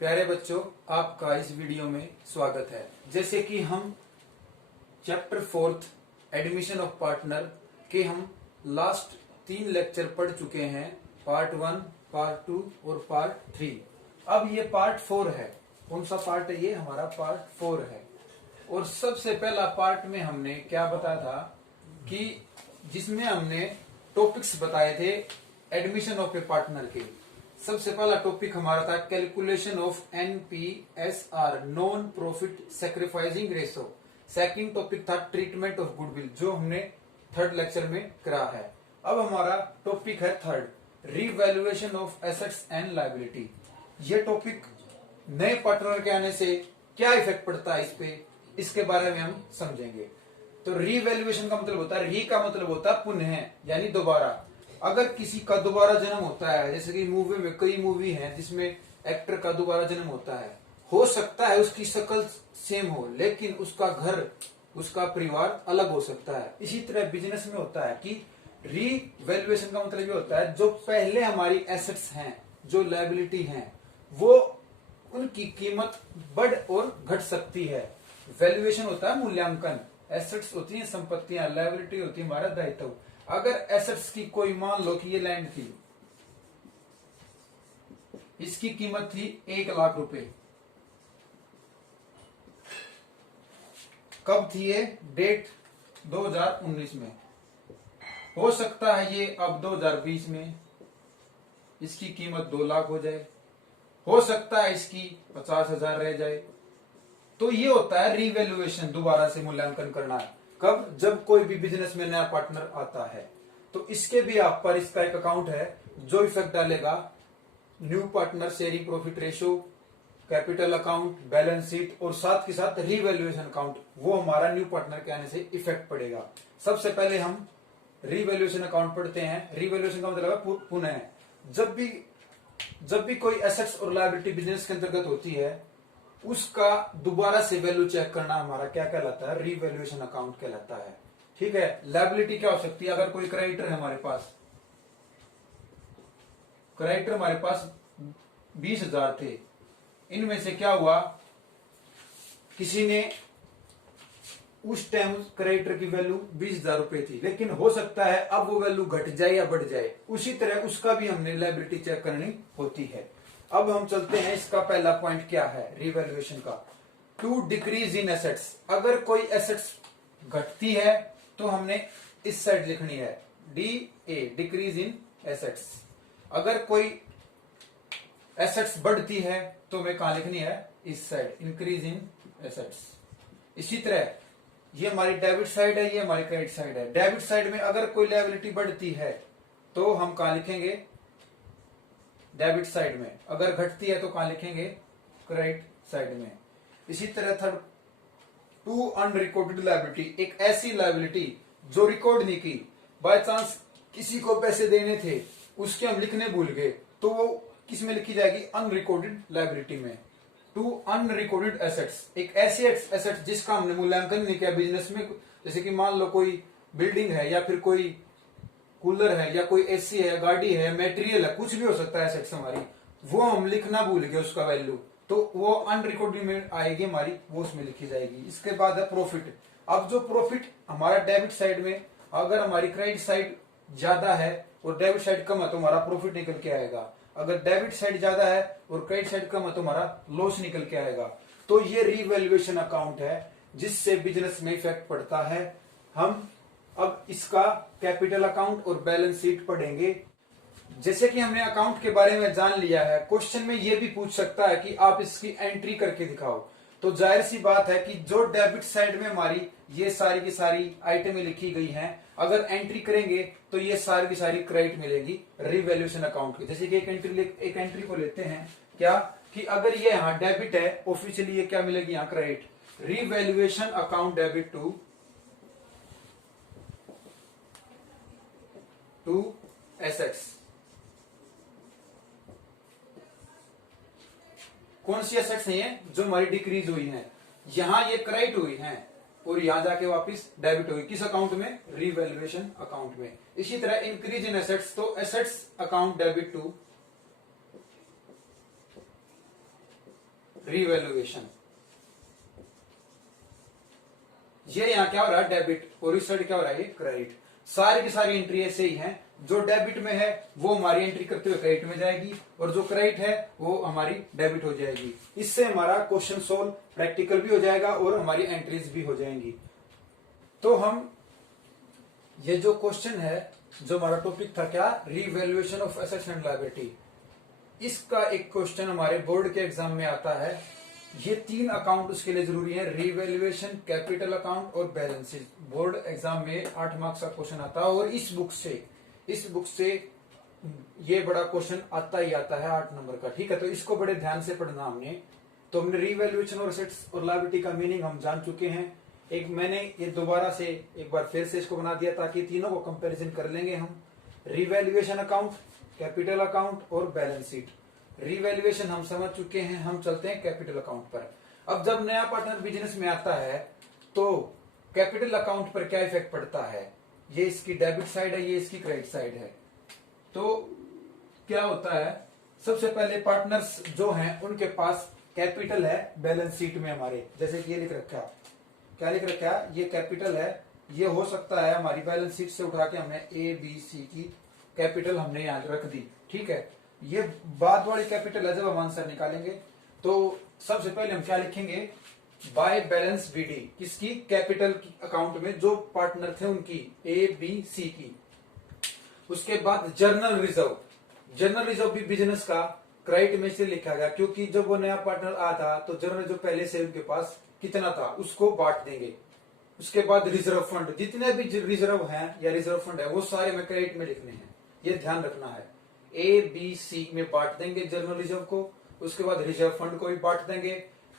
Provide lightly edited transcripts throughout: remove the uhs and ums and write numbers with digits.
प्यारे बच्चों, आपका इस वीडियो में स्वागत है। जैसे कि हम चैप्टर 4 एडमिशन ऑफ पार्टनर के हम लास्ट 3 लेक्चर पढ़ चुके हैं, पार्ट 1, पार्ट 2 और पार्ट 3। अब ये पार्ट 4 है। कौन सा पार्ट है? ये हमारा पार्ट 4 है। और सबसे पहला पार्ट में हमने क्या बताया था कि जिसमें हमने टॉपिक्स बताए थे एडमिशन ऑफ ए पार्टनर के। सबसे पहला टॉपिक हमारा था calculation of NPSR, non profit sacrificing ratio. Second topic था ट्रीटमेंट ऑफ गुडविल, जो हमने थर्ड लेक्चर में करा है। अब हमारा टॉपिक है third, revaluation of assets and liability. ये टॉपिक नए पार्टनर के आने से क्या इफेक्ट पड़ता है इस पे, इसके बारे में हम समझेंगे। तो रीवैल्यूएशन का मतलब होता है, री का मतलब होता है पुनः, यानी दोबारा। अगर किसी का दोबारा जन्म होता है, जैसे कि मूवी में कई मूवी हैं जिसमें एक्टर का दोबारा जन्म होता है, हो सकता है उसकी शक्ल सेम हो लेकिन उसका घर, उसका परिवार अलग हो सकता है। इसी तरह बिजनेस में होता है कि रीवैल्यूएशन का मतलब ये होता है जो पहले हमारी एसेट्स हैं, जो लायबिलिटी हैं, वो उनकी कीमत बढ़ और घट सकती है। वैल्यूएशन होता है मूल्यांकन। एसेट्स होती हैं संपत्तियां, लायबिलिटी होती है हमारा दायित्व। अगर एसेट्स की कोई, मान लो कि ये लैंड थी, इसकी कीमत थी 1 लाख रुपए। कब थी ये? डेट 2019 में। हो सकता है ये अब 2020 में इसकी कीमत 2 लाख हो जाए, हो सकता है इसकी 50,000 रह जाए। तो ये होता है रीवैल्यूएशन, दोबारा से मूल्यांकन करना है। कब? जब कोई भी बिजनेस में नया पार्टनर आता है। तो इसके भी आप पर इसका एक अकाउंट है जो इफेक्ट डालेगा। New partner sharing profit ratio, capital account, balance sheet और साथ के साथ रीवैल्यूएशन अकाउंट, वो हमारा न्यू पार्टनर के आने से इफेक्ट पड़ेगा। सबसे पहले हम रीवैल्यूएशन अकाउंट पढ़ते हैं। रीवैल्यूएशन का मतलब है पुनः। जब भी कोई एसेट्स और लायबिलिटी बिजनेस के अंतर्गत होती है, उसका दोबारा से वैल्यू चेक करना हमारा क्या कहलाता है? रीवैल्यूएशन अकाउंट कहलाता है। ठीक है। लायबिलिटी क्या हो सकती है? अगर कोई क्रेडिटर है हमारे पास, क्रेडिटर हमारे पास 20,000 थे, इनमें से क्या हुआ, किसी ने उस टाइम क्रेडिटर की वैल्यू 20,000 रुपए थी, लेकिन हो सकता है अब वो वैल्यू घट जाए या बढ़ जाए। उसी तरह उसका भी हमने लायबिलिटी चेक करनी होती है। अब हम चलते हैं, इसका पहला पॉइंट क्या है रीवैल्यूएशन का? To decrease in assets. अगर कोई एसेट्स घटती है तो हमने इस साइड लिखनी है DA, डिक्रीज इन एसेट्स। अगर कोई एसेट्स बढ़ती है तो हमें कहां लिखनी है? इस साइड, इंक्रीज इन एसेट्स। इसी तरह ये हमारी डेबिट साइड है, ये हमारी क्रेडिट साइड है। डेबिट साइड में अगर कोई लायबिलिटी बढ़ती है तो हम कहां लिखेंगे? डेबिट साइड में। अगर घटती है तो कहां लिखेंगे? क्रेडिट साइड में। इसी तरह थर्ड, टू अनरिकॉर्डेड लायबिलिटी, एक ऐसी लायबिलिटी जो रिकॉर्ड नहीं की, बाय चांस किसी को पैसे देने थे, उसके हम लिखने भूल गए, तो वो किस में लिखी जाएगी? अनरिकॉर्डेड लायबिलिटी में। टू अनरिकॉर्डेड एसेट्स, एक ऐसी एसेट जिसका हमने मूल्यांकन नहीं किया बिजनेस में। जैसे कि मान लो कोई बिल्डिंग है, या फिर कोई कूलर है, या कोई AC है, गाड़ी है, मटेरियल है, कुछ भी हो सकता है एसेट्स हमारी, वो हम लिखना भूल गए उसका वैल्यू, तो वो अनरिकॉर्डेड में आएगी हमारी, वो उसमें लिखी जाएगी। इसके बाद है प्रॉफिट। अब जो प्रॉफिट हमारा डेबिट साइड में, अगर हमारी क्रेडिट साइड ज्यादा है और डेबिट साइड कम है तो हमारा प्रॉफिट निकल के आएगा। अगर डेबिट साइड ज्यादा है और क्रेडिट साइड कम है तो हमारा लॉस निकल के आएगा। तो ये रीवैल्यूएशन अकाउंट है जिससे बिजनेस में इफेक्ट पड़ता है। हम अब इसका कैपिटल अकाउंट और बैलेंस शीट पढ़ेंगे। जैसे कि हमने अकाउंट के बारे में जान लिया है, क्वेश्चन में यह भी पूछ सकता है कि आप इसकी एंट्री करके दिखाओ। तो जाहिर सी बात है कि जो डेबिट साइड में हमारी ये सारी की सारी आइटमें लिखी गई हैं, अगर एंट्री करेंगे तो ये सारी की सारी क्रेडिट मिलेगी रीवैल्यूएशन अकाउंट की। जैसे कि एक एंट्री को लेते हैं, क्या कि अगर ये यहाँ डेबिट है, ऑफिशियली ये क्या मिलेगी? यहाँ credit. Revaluation account debit to assets. कौन सी एसेट्स हैं ये? जो हमारी डिक्रीज हुई हैं। यहां ये क्रेडिट हुई हैं और यहां जाके वापस डेबिट हुई। किस अकाउंट में? रीवैल्यूएशन अकाउंट में। इसी तरह इंक्रीज इन एसेट्स, तो assets account debit to revaluation. ये यहाँ क्या हो रहा है, डेबिट, और इस साइड क्या हो रहा है, ये क्रेडिट। सारी की सारी एंट्री ऐसे ही हैं, जो डेबिट में है वो हमारी एंट्री करते हुए क्रेडिट में जाएगी, और जो क्रेडिट है वो हमारी डेबिट हो जाएगी। इससे हमारा क्वेश्चन सोल्व प्रैक्टिकल भी हो जाएगा और हमारी एंट्रीज भी हो जाएंगी। तो हम ये जो क्वेश्चन है, जो हमारा टॉपिक था क्या, revaluation of assets and liability, इसका एक क्वेश्चन हमारे बोर्ड के एग्जाम में आता है। ये 3 अकाउंट उसके लिए जरूरी है, रीवैल्यूएशन, कैपिटल अकाउंट और बैलेंस शीट। बोर्ड एग्जाम में 8 मार्क्स का क्वेश्चन आता है, और इस बुक से ये बड़ा क्वेश्चन आता ही आता है 8 नंबर का। ठीक है, तो इसको बड़े ध्यान से पढ़ना हमने। तो हमने रीवैल्यूएशन और एसेट्स और लायबिलिटी का मीनिंग हम जान चुके हैं। एक मैंने ये दोबारा से एक बार फिर से इसको बना दिया ताकि तीनों को कंपैरिजन कर लेंगे हम। रीवैल्यूएशन अकाउंट, कैपिटल अकाउंट और बैलेंस शीट। रीवैल्यूएशन हम समझ चुके हैं, हम चलते हैं कैपिटल अकाउंट पर। अब जब नया पार्टनर बिजनेस में आता है तो कैपिटल अकाउंट पर क्या इफेक्ट पड़ता है, ये इसकी डेबिट साइड है, ये इसकी क्रेडिट साइड है। तो क्या होता है, सबसे पहले पार्टनर्स जो हैं उनके पास कैपिटल है बैलेंस शीट में हमारे, जैसे कि ये लिख रखा है, क्या लिख रखा है, ये कैपिटल है। ये हो सकता है हमारी बैलेंस शीट से उठा के हमने ए बी सी की कैपिटल हमने यहां रख दी। ठीक है, ये बाद वाली कैपिटल है जब हम आंसर निकालेंगे। तो सबसे पहले हम क्या लिखेंगे, बाय बैलेंस बीडी, किसकी, कैपिटल अकाउंट में जो पार्टनर थे उनकी, ए बी सी की। उसके बाद जर्नल रिजर्व, जर्नल रिजर्व भी बिजनेस का क्रेडिट में से लिखा गया, क्योंकि जब वो नया पार्टनर आया था तो जर्नल जो पहले से उनके पास कितना था उसको बांट देंगे। उसके बाद रिजर्व फंड, जितने भी रिजर्व हैं या रिजर्व फंड है वो सारे में क्रेडिट में लिखने हैं, ये ध्यान रखना है। ए बी सी में बांट देंगे जर्नल रिजर्व को। उसके बाद रिजर्व फंड को भी बांट देंगे।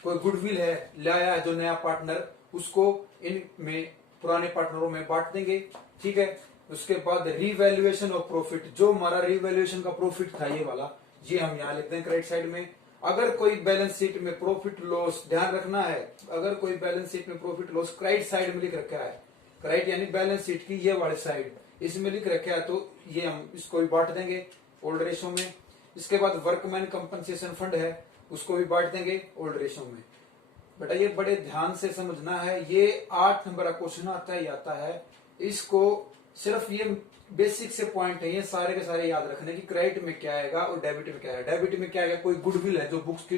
कोई गुडविल है लाया है जो नया पार्टनर, उसको इन में पुराने पार्टनरों में बांट देंगे। ठीक है, उसके बाद रीवैल्यूएशन ऑफ प्रॉफिट, जो हमारा रीवैल्यूएशन का प्रॉफिट था ये वाला, ये हम यहाँ लिखते हैं क्रेडिट साइड में। अगर कोई बैलेंस शीट में प्रॉफिट लॉस, ध्यान रखना है, अगर कोई बैलेंस शीट में प्रॉफिट लॉस क्रेडिट साइड में लिख रखा है, क्रेडिट यानी बैलेंस शीट की ये वाली साइड, इसमें लिख रखा है तो ये हम इसको भी बांट देंगे ओल्ड रेशो में। इसके बाद वर्कमैन कंपनसेशन फंड है, उसको भी बांट देंगे ओल्ड रेशो में। बेटा ये बड़े ध्यान से समझना है, ये 8 नंबर का क्वेश्चन आता ही आता है। इसको सिर्फ ये बेसिक से पॉइंट है, ये सारे के सारे याद रखने की क्रेडिट में क्या आएगा और डेबिट में क्या आएगा। डेबिट में क्या आएगा, कोई गुडविल है जो बुक्स की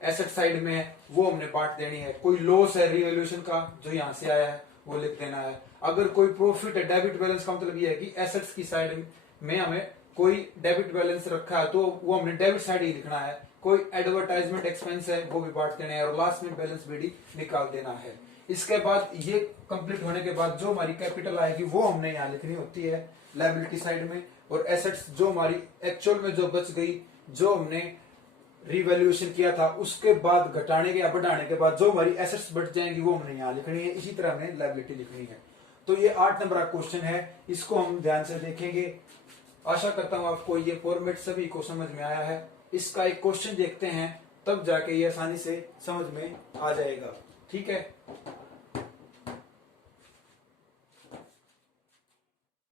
एसेट साइड में है वो हमने बांट देनी है। कोई लॉस है रिवैल्यूएशन का जो यहाँ से आया है वो लिख देना है। अगर कोई प्रॉफिट है, डेबिट बैलेंस का मतलब ये है कि एसेट्स की साइड में हमें कोई डेबिट बैलेंस रखा है तो वो हमने डेबिट साइड ही लिखना है। कोई एडवर्टाइजमेंट एक्सपेंस है वो भी बांट देना है, और लास्ट में बैलेंस बीडी निकाल देना है। इसके बाद ये कंप्लीट होने के बाद जो हमारी कैपिटल आएगी वो हमने यहाँ लिखनी होती है लायबिलिटी साइड में, और एसेट्स जो हमारी एक्चुअल में जो बच गई, जो हमने रिवैल्यूएशन किया था, उसके बाद घटाने के या बढ़ाने के बाद जो हमारी एसेट्स बढ़ जाएंगी वो हमने यहाँ लिखनी है। इसी तरह हमें लायबिलिटी लिखनी है। तो ये 8 नंबर का क्वेश्चन है, इसको हम ध्यान से देखेंगे। आशा करता हूं आपको ये फॉर्मेट सभी को समझ में आया है। इसका एक क्वेश्चन देखते हैं, तब जाके ये आसानी से समझ में आ जाएगा। ठीक है।